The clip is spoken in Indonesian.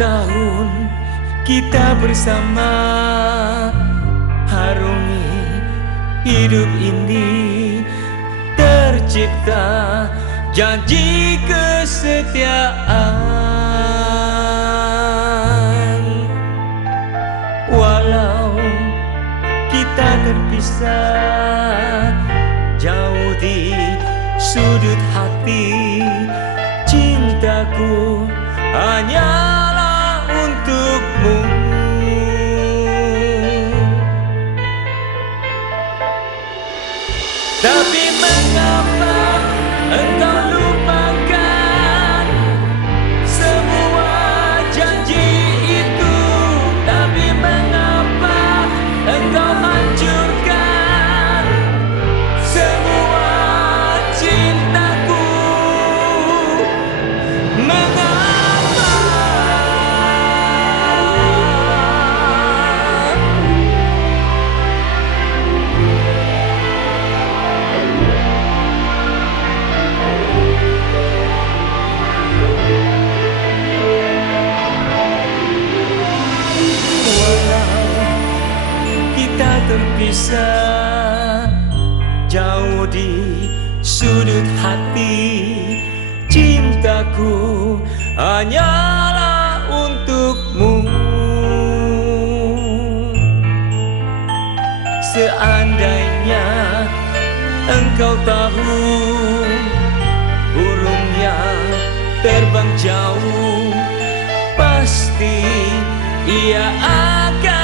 tahun kita bersama, harungi hidup ini, tercipta janji kesetiaan. Walau kita terpisah jauh di sudut hati, cintaku hanyalah untukmu. Tapi mengapa engkau lupakan semua janji itu? Tapi mengapa engkau hancurkan semua cintaku? Mengapa? Kita terpisah jauh di sudut hati, cintaku hanyalah untukmu. Seandainya engkau tahu burung yang terbang jauh, pasti ia akan